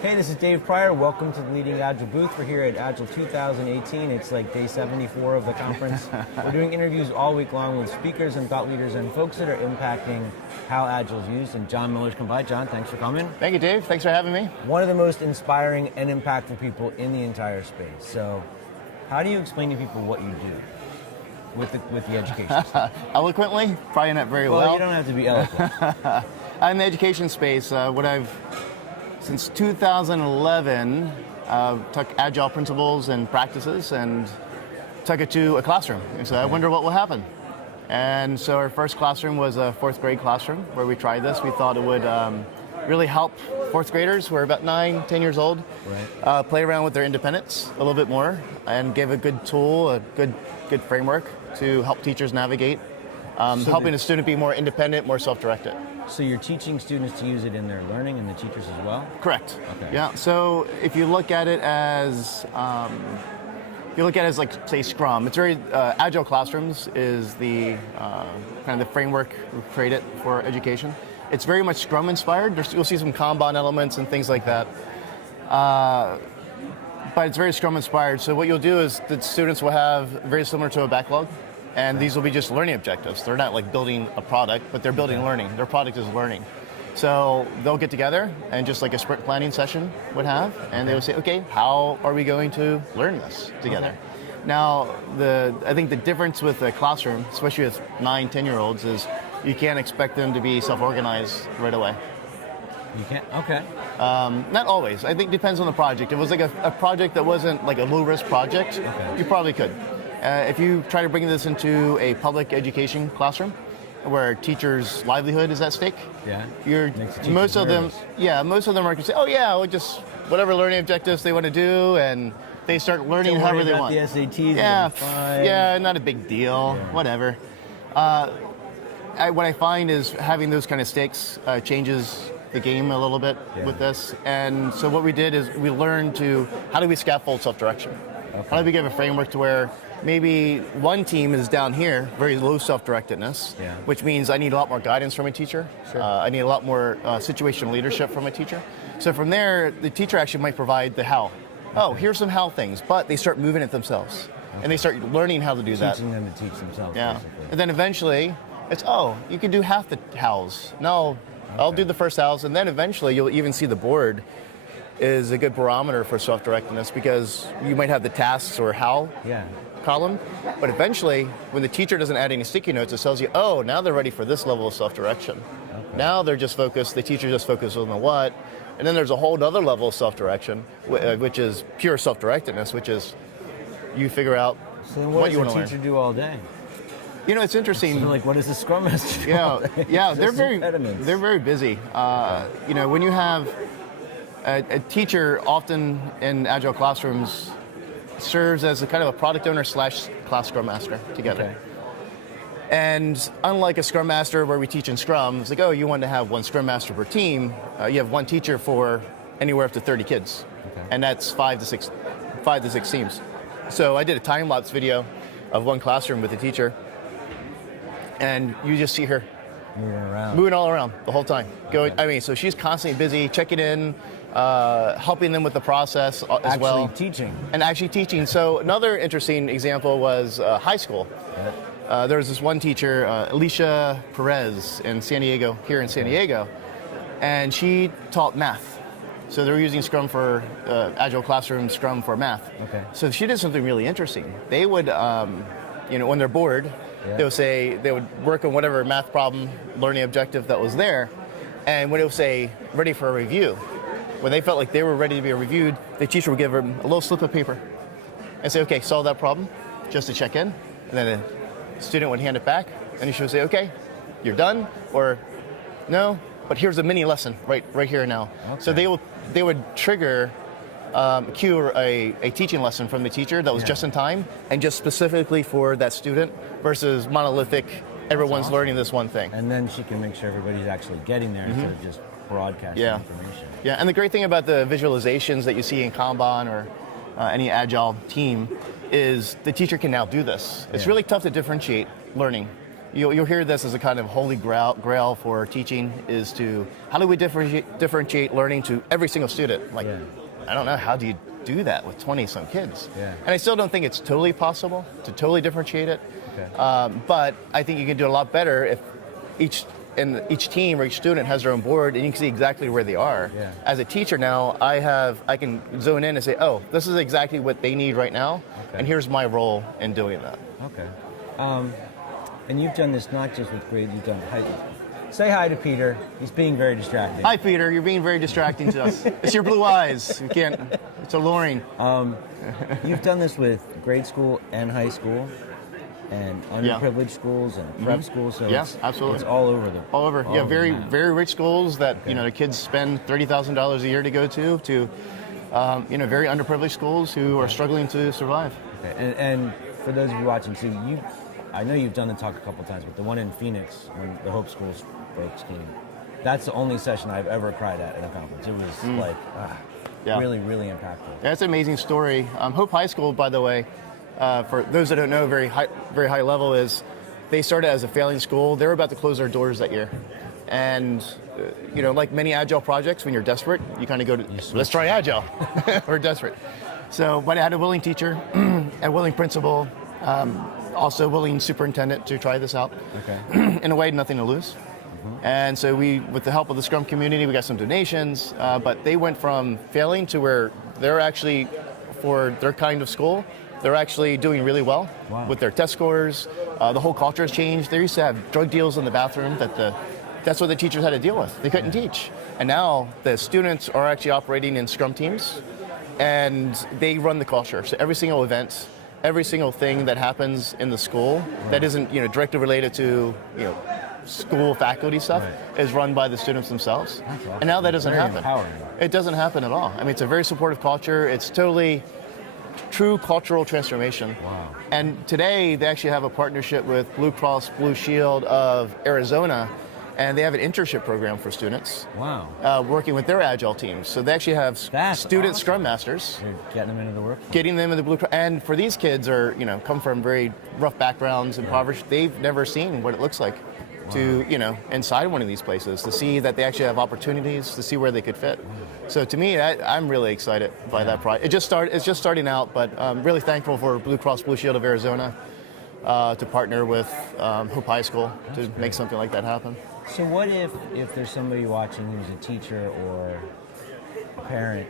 Hey, this is Dave Pryor. Welcome to the LeadingAgile booth. We're here at Agile 2018. It's like day 74 of the conference. We're doing interviews all week long with speakers and thought leaders and folks that are impacting how Agile is used. And John Miller's come by. John, thanks for coming. Thank you, Dave. Thanks for having me. One of the most inspiring and impactful people in the entire space. So how do you explain to people what you do with the education space? Eloquently? Probably not very well. Well, you don't have to be eloquent. In the education space, since 2011, took Agile principles and practices and took it to a classroom. And so I wonder what will happen. And so our first classroom was a fourth grade classroom where we tried this. We thought it would really help fourth graders who are about 9, 10 years old, play around with their independence a little bit more and give a good tool, a good framework to help teachers navigate, helping a student be more independent, more self-directed. So you're teaching students to use it in their learning and the teachers as well? Correct. Okay. Yeah. So if you look at it as, like say Scrum, it's very Agile Classrooms is the kind of the framework we've created for education. It's very much Scrum inspired. You'll see some Kanban elements and things like that. But it's very Scrum inspired. So what you'll do is the students will have very similar to a backlog. And these will be just learning objectives. They're not like building a product, but they're building learning. Their product is learning. So they'll get together and just like a sprint planning session would have, and they would say, okay, how are we going to learn this together? Now, I think the difference with a classroom, especially with 9, 10-year-olds, is you can't expect them to be self-organized right away. You can't? Okay. Not always. I think it depends on the project. If it was like a project that wasn't like a low-risk project, you probably could. If you try to bring this into a public education classroom, where teachers' livelihood is at stake, most of them are going to say, "Oh yeah, we'll just whatever learning objectives they want to do," and they start learning however they want. The SATs, yeah, not a big deal. Yeah. Whatever. What I find is having those kind of stakes changes the game a little bit with this, and so what we did is we learned how do we scaffold self-direction? Okay. How do we give a framework to where maybe one team is down here, very low self-directedness, which means I need a lot more guidance from a teacher. Sure. I need a lot more situational leadership from a teacher. So from there, the teacher actually might provide the how. Okay. Oh, here's some how things, but they start moving it themselves. Okay. And they start learning how to do that. Teaching them to teach themselves, basically. And then eventually, it's, you can do half the hows. No, I'll do the first hows, and then eventually you'll even see the board is a good barometer for self-directedness because you might have the tasks or how column, but eventually when the teacher doesn't add any sticky notes, it tells you, now they're ready for this level of self-direction. Okay. Now they're just focused, the teacher just focuses on the what, and then there's a whole other level of self-direction, which is pure self-directedness, which is you figure out what you want to learn. What does the teacher do all day? You know, it's interesting. So like, what does the Scrum Master do all day? They're very busy. You know, when you have a teacher, often in Agile classrooms, serves as a kind of a product owner / class Scrum Master together. Okay. And unlike a Scrum Master where we teach in Scrum, it's like, you want to have one Scrum Master per team. You have one teacher for anywhere up to 30 kids. Okay. And that's 5 to 6 teams. So I did a time-lapse video of one classroom with a teacher, and you just see her moving all around the whole time. Okay. So she's constantly busy, checking in, helping them with the process as well. Actually teaching. So another interesting example was high school. There was this one teacher, Alicia Perez in San Diego, and she taught math. So they were using Scrum for Agile Classroom, Scrum for math. Okay. So she did something really interesting. They would, when they're bored, they would work on whatever math problem, learning objective that was there, and when it would say ready for a review, when they felt like they were ready to be reviewed, the teacher would give them a little slip of paper and say, okay, solve that problem, just to check in, and then the student would hand it back, and she would say, okay, you're done, or no, but here's a mini lesson right here now. Okay. So they would trigger cue a teaching lesson from the teacher that was just in time and just specifically for that student versus monolithic, everyone's learning this one thing. And then she can make sure everybody's actually getting there instead of just broadcasting information. Yeah, and the great thing about the visualizations that you see in Kanban or any Agile team is the teacher can now do this. It's really tough to differentiate learning. you'll hear this as a kind of holy grail for teaching is to, how do we differentiate learning to every single student? Like, I don't know, how do you do that with 20-some kids? And I still don't think it's totally possible to totally differentiate it. But I think you can do it a lot better if each team or each student has their own board and you can see exactly where they are. As a teacher now, I can zone in and say, oh, this is exactly what they need right now, and here's my role in doing that. And you've done this not just with grades, you've done say hi to Peter. He's being very distracting. Hi, Peter. You're being very distracting to us. It's your blue eyes. You can't. It's alluring. You've done this with grade school and high school, and underprivileged schools and prep schools. So absolutely. It's all over all over. Very very rich schools that the kids spend $30,000 a year to go to very underprivileged schools who are struggling to survive. And for those of you watching too, I know you've done the talk a couple times, but the one in Phoenix when the Hope Schools folks came, that's the only session I've ever cried at in a conference. It was really, really impactful. That's an amazing story. Hope High School, by the way, for those that don't know, very high level, is they started as a failing school. They were about to close their doors that year. And, like many Agile projects, when you're desperate, you kind of go to, let's try Agile. We're desperate. So, but I had a willing teacher, a willing principal, also a willing superintendent to try this out. In a way, nothing to lose. And so with the help of the Scrum community, we got some donations, but they went from failing to where they're actually, for their kind of school, they're actually doing really well with their test scores. The whole culture has changed. They used to have drug deals in the bathroom that's what the teachers had to deal with. They couldn't teach. And now the students are actually operating in Scrum teams and they run the culture. So every single event, every single thing that happens in the school that isn't directly related to school faculty stuff is run by the students themselves. Awesome. And now that doesn't happen. Empowering. It doesn't happen at all. I mean, it's a very supportive culture. It's totally true cultural transformation. And today they actually have a partnership with Blue Cross Blue Shield of Arizona, and they have an internship program for students. Working with their Agile teams. So they actually have student Scrum Masters. You're getting them into the work. Getting them into Blue Cross. And for these kids come from very rough backgrounds, impoverished. They've never seen what it looks like to, inside one of these places, to see that they actually have opportunities, to see where they could fit. So to me, I'm really excited by that project. It's just starting out, but I'm really thankful for Blue Cross Blue Shield of Arizona to partner with Hope High School to make something like that happen. So what if there's somebody watching who's a teacher or a parent,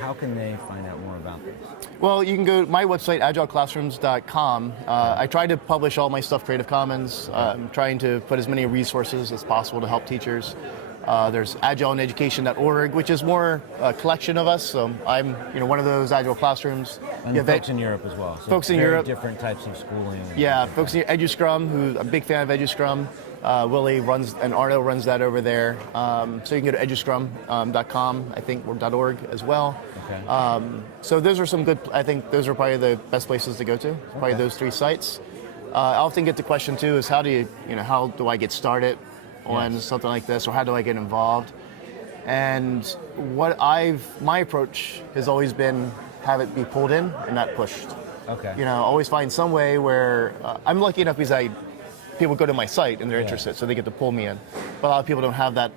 how can they find out more about this? Well, you can go to my website, agileclassrooms.com. I try to publish all my stuff Creative Commons. I'm trying to put as many resources as possible to help teachers. There's agileineducation.org, which is more a collection of us. So I'm, one of those Agile Classrooms. And folks in Europe as well. So folks in Europe. Different types of schooling. Folks in EduScrum, who's a big fan of EduScrum. Willie runs, and Arno runs that over there. So you can go to eduscrum.com, I think, or .org as well. So those are some good, I think those are probably the best places to go to, probably those three sites. I often get the question too is how do I get started on something like this, or how do I get involved? And my approach has always been have it be pulled in and not pushed. Always find some way where I'm lucky enough because people go to my site and they're interested, so they get to pull me in. But a lot of people don't have that,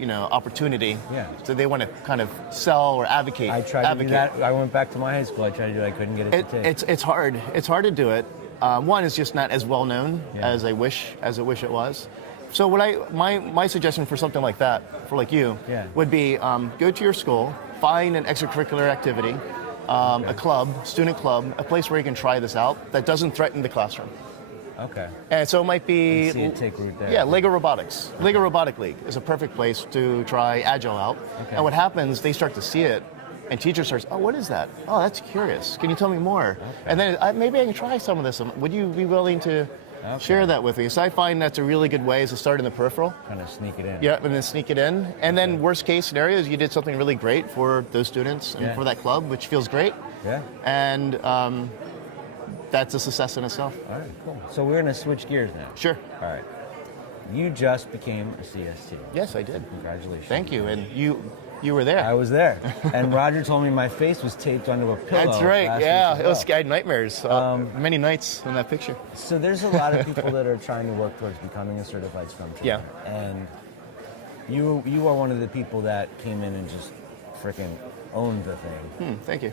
opportunity. So they want to kind of sell or advocate. I tried to do that. I went back to my high school. I tried to do it. I couldn't get it to take. It's hard. It's hard to do it. One is just not as well known as I wish it was. So my suggestion for something like that, for you, would be go to your school, find an extracurricular activity, a club, student club, a place where you can try this out that doesn't threaten the classroom. And so it might be see it take root there. Lego Robotics. Lego Robotic League is a perfect place to try Agile out. And what happens, they start to see it, and teachers start, oh, what is that? Oh, that's curious. Can you tell me more? And then maybe I can try some of this. Would you be willing to share that with me? So I find that's a really good way to start in the peripheral. Kind of sneak it in. And then sneak it in. And then worst case scenario is you did something really great for those students and for that club, which feels great. And that's a success in itself. All right, cool. So we're going to switch gears now. Sure. All right. You just became a CST. Yes, I did. Congratulations. Thank you. And You were there. I was there. And Roger told me my face was taped onto a pillow. That's right, last yeah. week It was, I had nightmares many nights in that picture. So there's a lot of people that are trying to work towards becoming a certified Scrum trainer. Yeah. And you are one of the people that came in and just freaking owned the thing. Thank you.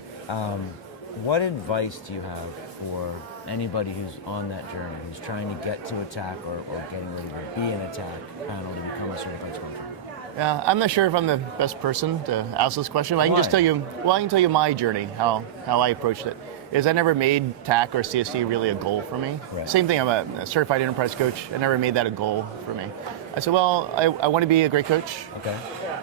What advice do you have for anybody who's on that journey, who's trying to get to attack or getting ready to be an attack panel to become a certified Scrum trainer? Yeah, I'm not sure if I'm the best person to ask this question. I can just tell you, I can tell you my journey, how I approached it. Is I never made TAC or CST really a goal for me. Right. Same thing, I'm a certified enterprise coach. I never made that a goal for me. I said, well, I want to be a great coach. Okay.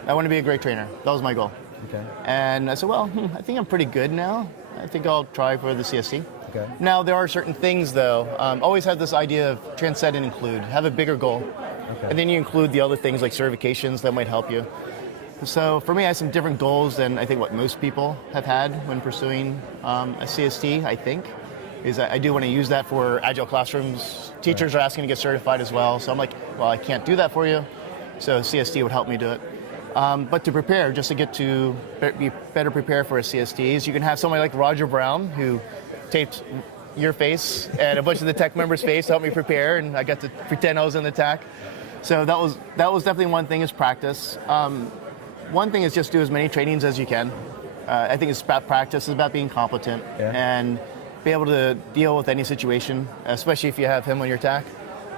I want to be a great trainer. That was my goal. Okay. And I said, well, I think I'm pretty good now. I think I'll try for the CST. Okay. Now, there are certain things, though. Always have this idea of transcend and include. Have a bigger goal. Okay. And then you include the other things like certifications that might help you. So for me, I have some different goals than I think what most people have had when pursuing a CST, I think. Is I do want to use that for Agile Classrooms. Teachers are asking to get certified as well. So I'm like, well, I can't do that for you. So CST would help me do it. But to prepare, just to get to be better prepared for a CST, is you can have somebody like Roger Brown, who taped your face and a bunch of the tech members' face to help me prepare, and I got to pretend I was in the tech. So that was definitely one thing, is practice. One thing is just do as many trainings as you can. I think it's about practice, it's about being competent and be able to deal with any situation, especially if you have him on your TAC.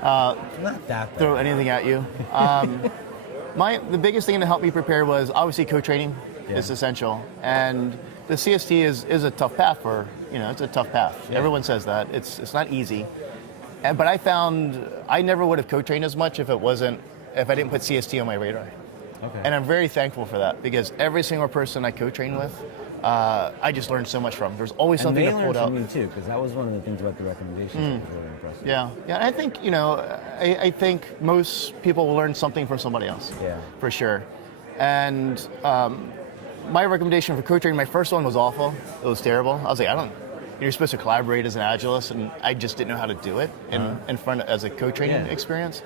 Not that bad. Throw anything at you. The biggest thing to help me prepare was obviously co-training is essential, and the CST is a tough path for, it's a tough path. Yeah. Everyone says that. It's not easy. But I found I never would have co-trained as much if I didn't put CST on my radar. Okay. And I'm very thankful for that, because every single person I co-train with, I just learned so much from. There's always something to pull out. And they learned from you too, because that was one of the things about the recommendations that was really impressive. Yeah. I think, I think most people will learn something from somebody else. Yeah. For sure. And my recommendation for co-training, my first one was awful. It was terrible. I was like, you're supposed to collaborate as an Agilist, and I just didn't know how to do it in front as a co-training experience.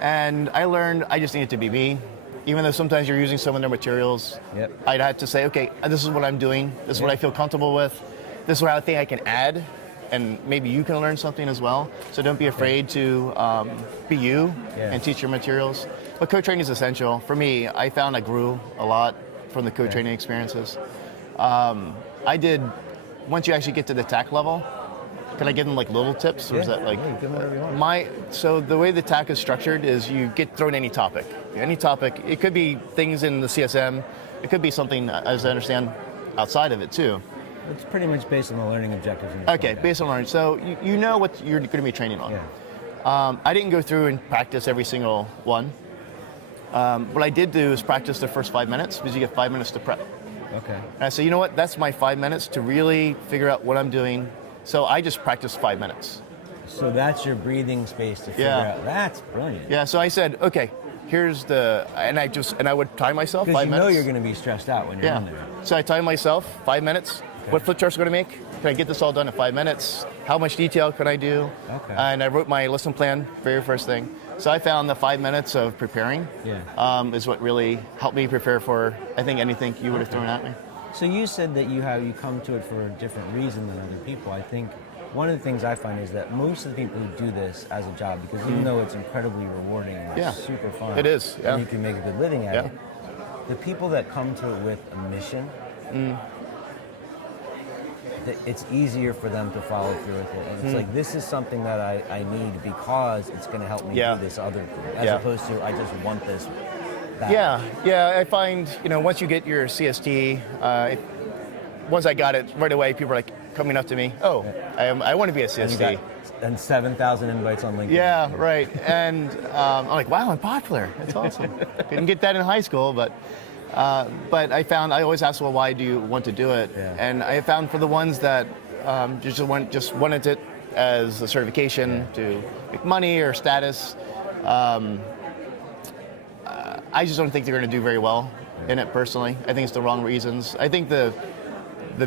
And I learned I just needed to be me. Even though sometimes you're using some of their materials, I'd have to say, okay, this is what I'm doing, this is what I feel comfortable with, this is what I think I can add, and maybe you can learn something as well. So don't be afraid to be you and teach your materials. But co-training is essential. For me, I found I grew a lot from the co-training experiences. Once you actually get to the TAC level, can I give them like little tips, or is that like give them whatever you want. So the way the TAC is structured is you get thrown any topic. Any topic. It could be things in the CSM. It could be something, as I understand, outside of it too. It's pretty much based on the learning objectives. Okay, based on learning. So you know what you're going to be training on. Yeah. I didn't go through and practice every single one. What I did do is practice the first 5 minutes, because you get 5 minutes to prep. Okay. And I said, you know what? That's my 5 minutes to really figure out what I'm doing. So I just practiced 5 minutes. So that's your breathing space to figure out. That's brilliant. Yeah. So I said, okay, and I would time myself 5 minutes. Because you know you're going to be stressed out when you're in there. So I time myself 5 minutes. Okay. What flip charts going to make? Can I get this all done in 5 minutes? How much detail can I do? Okay. And I wrote my lesson plan very first thing. So I found the 5 minutes of preparing is what really helped me prepare for, I think, anything you would have thrown at me. So you said that you come to it for a different reason than other people. I think one of the things I find is that most of the people who do this as a job, because even though it's incredibly rewarding and it's super fun, it is, and you can make a good living at it, the people that come to it with a mission, it's easier for them to follow through with it. And it's like, this is something that I need because it's going to help me do this other thing, as opposed to I just want this back. Yeah. I find, once you get your CST, once I got it right away, people are like coming up to me, I want to be a CST. And 7,000 invites on LinkedIn. Yeah, right. And I'm like, wow, I'm popular. That's awesome. Didn't get that in high school, but I found I always ask, well, why do you want to do it? Yeah. And I found for the ones that just wanted it as a certification to make money or status, I just don't think they're going to do very well in it personally. I think it's the wrong reasons. I think the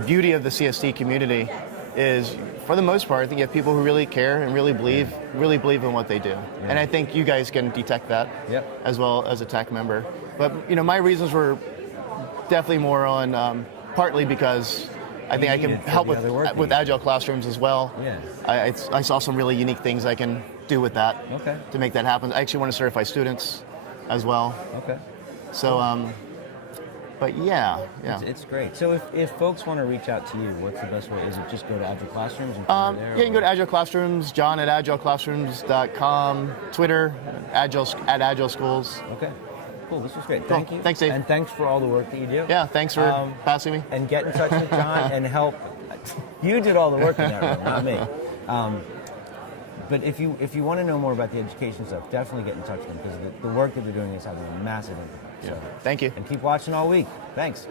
beauty of the CST community is, for the most part, I think you have people who really care and really believe in what they do. Yeah. And I think you guys can detect that as well as a TAC member. But my reasons were definitely more on partly because I think I can help with Agile Classrooms as well. Yeah. I saw some really unique things I can do with that to make that happen. I actually want to certify students as well. Okay. So, but yeah. It's great. So if folks want to reach out to you, what's the best way? Is it just go to Agile Classrooms and find you there? Yeah, you can go to Agile Classrooms, john@agileclassrooms.com, Twitter, Agile Schools. Okay. Cool, this was great. Cool. Thank you. Thanks, Dave. And thanks for all the work that you do. Yeah, thanks for passing me. And get in touch with John and help. You did all the work in that room, not me. But if you want to know more about the education stuff, definitely get in touch with them because the work that they're doing is having a massive impact. Yeah. Thank you. And keep watching all week. Thanks.